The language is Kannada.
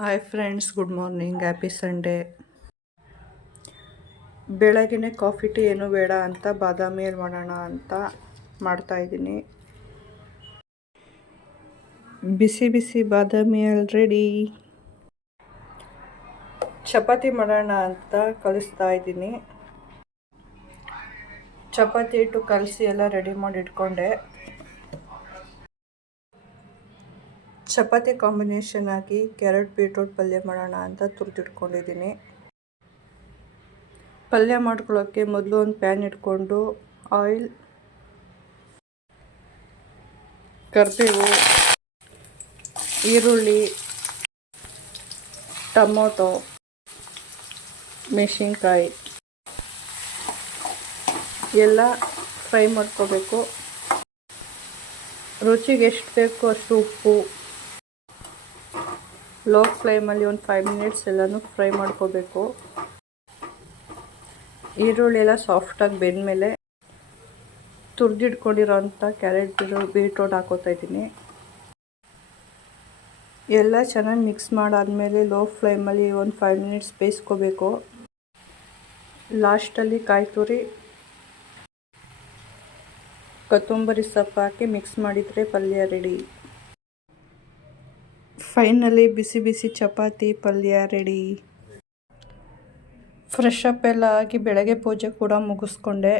Hi friends, good morning, happy Sunday. ಬೆಳಗಿನ ಕಾಫಿ ಟೀ ಏನೂ ಬೇಡ ಅಂತ ಬಾದಾಮಿ ಹಾಲು ಮಾಡೋಣ ಅಂತ ಮಾಡ್ತಾಯಿದ್ದೀನಿ. ಬಿಸಿ ಬಿಸಿ ಬಾದಾಮಿ ಹಾಲು ರೆಡಿ. ಚಪಾತಿ ಮಾಡೋಣ ಅಂತ ಕಲಿಸ್ತಾ ಇದ್ದೀನಿ. ಚಪಾತಿ ಹಿಟ್ಟು ಕಲಸಿ ಎಲ್ಲ ರೆಡಿ ಮಾಡಿ ಇಟ್ಕೊಂಡೆ. ಚಪಾತಿ ಕಾಂಬಿನೇಷನ್ ಆಗಿ ಕ್ಯಾರೆಟ್ ಬೀಟ್ರೂಟ್ ಪಲ್ಯ ಮಾಡೋಣ ಅಂತ ತುರಿದಿಟ್ಕೊಂಡಿದ್ದೀನಿ. ಪಲ್ಯ ಮಾಡ್ಕೊಳ್ಳೋಕ್ಕೆ ಮೊದಲು ಒಂದು ಪ್ಯಾನ್ ಇಟ್ಕೊಂಡು ಆಯಿಲ್, ಕರಿಬೇವು, ಈರುಳ್ಳಿ, ಟೊಮೊಟೊ, ಮೆಣಸಿನ್ಕಾಯಿ ಎಲ್ಲ ಫ್ರೈ ಮಾಡ್ಕೋಬೇಕು. ರುಚಿಗೆ ಎಷ್ಟು ಬೇಕೋ ಅಷ್ಟು ಉಪ್ಪು, ಲೋ ಫ್ಲೇಮಲ್ಲಿ ಒಂದು 5 ಮಿನಿಟ್ಸ್ ಎಲ್ಲನೂ ಫ್ರೈ ಮಾಡ್ಕೋಬೇಕು. ಈರುಳ್ಳಿ ಎಲ್ಲ ಸಾಫ್ಟಾಗಿ ಬೆಂದಮೇಲೆ ತುರಿದಿಟ್ಕೊಂಡಿರೋಂಥ ಕ್ಯಾರೆಟ್ ಬೀಟ್ರೋಟ್ ಹಾಕೋತಾ ಇದ್ದೀನಿ. ಎಲ್ಲ ಚೆನ್ನಾಗಿ ಮಿಕ್ಸ್ ಮಾಡಾದಮೇಲೆ ಲೋ ಫ್ಲೇಮಲ್ಲಿ ಒಂದು 5 ಮಿನಿಟ್ಸ್ ಬೇಯಿಸ್ಕೋಬೇಕು. ಲಾಸ್ಟಲ್ಲಿ ಕಾಯಿ ತುರಿ, ಕೊತ್ತಂಬರಿ ಸೊಪ್ಪು ಹಾಕಿ ಮಿಕ್ಸ್ ಮಾಡಿದರೆ ಪಲ್ಯ ರೆಡಿ. ಫೈನಲಿ ಬಿಸಿ ಬಿಸಿ ಚಪಾತಿ ಪಲ್ಯ ರೆಡಿ. ಫ್ರೆಶ್ ಅಪ್ ಎಲ್ಲ ಆಗಿ ಬೆಳಗ್ಗೆ ಪೂಜೆ ಕೂಡ ಮುಗಿಸ್ಕೊಂಡೆ.